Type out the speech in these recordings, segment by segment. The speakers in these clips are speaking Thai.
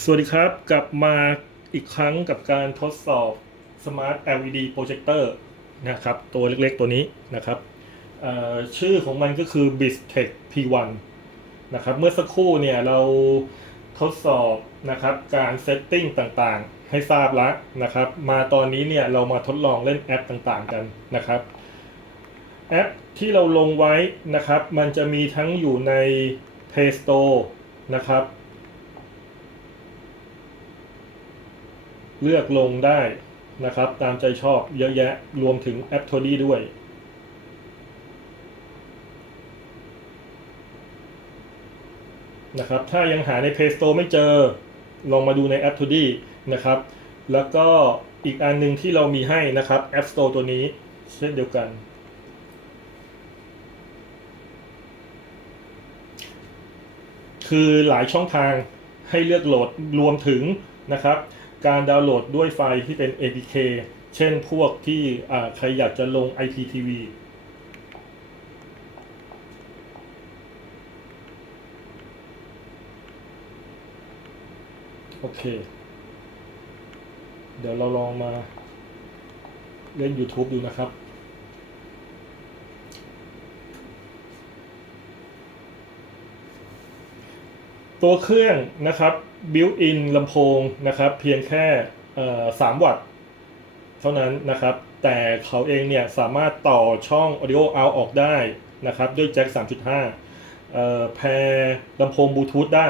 สวัสดีครับ กลับมาอีกครั้งกับการทดสอบ Smart LED Projector นะครับ ตัวเล็กๆตัวนี้นะครับ ชื่อของมันก็คือ BizTech P1 นะครับ เมื่อสักครู่เนี่ยเราทดสอบนะครับการเซตติ้งต่างๆ ให้ทราบแล้วนะครับ มาตอนนี้เนี่ยเรามาทดลองเล่นแอปต่างๆกันนะครับ แอปที่เราลงไว้นะครับ มันจะมีทั้งอยู่ใน Play Store นะครับ เลือกลงได้นะครับ ตามใจชอบเยอะแยะรวมถึงแอป t o d y ด้วย นะครับ ถ้ายังหาใน Play Store ไม่เจอ ลองมาดูในแอป t o d y นะครับ แล้วก็อีกอันหนึ่งที่เรามีให้นะครับ App Store ตัวนี้เช่นเดียวกันคือหลายช่องทางให้เลือกโหลดรวมถึงนะครับ การดาวน์โหลดด้วยไฟล์ที่เป็น APK เช่นพวกที่ใครอยากจะลง IPTV โอเค เดี๋ยวเราลองมาเล่น YouTube ดูนะครับ ตัวเครื่องนะครับบิวอินลำโพงนะครับเพียงแค่สามวัตต์เท่านั้นนะครับ แต่เขาเองเนี่ยสามารถต่อช่อง audio out ออกได้นะครับด้วยแจ็ค3.5แพร์ลำโพงบลูทูธได้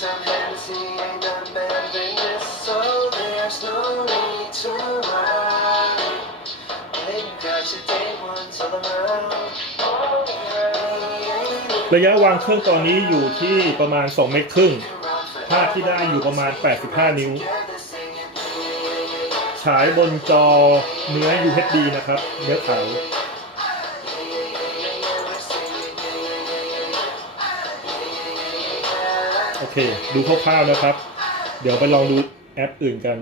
some Hennessy, ain't nothing better than this. So there's no need to worry. When you got your day ones all around. We ain't ระยะวางเครื่องตอนนี้อยู่ที่ประมาณ 2 เมตรครึ่ง ภาพที่ได้อยู่ประมาณ 85 นิ้ว ฉายบนจอเนื้อ UHD นะครับ เนื้อขาว โอเค ดูคร่าวๆนะครับ เดี๋ยวไปลองดูแอปอื่นกัน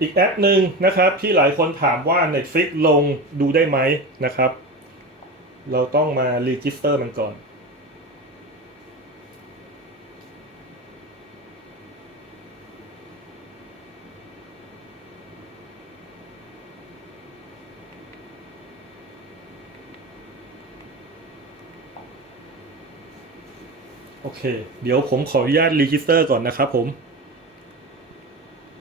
อีกแอปหนึ่งนะครับที่หลายคนถามว่า Netflix ลงดูได้ไหมนะครับ เราต้องมา register มันก่อน โอเค เดี๋ยวผมขออนุญาตรีจิสเตอร์ก่อนนะครับผม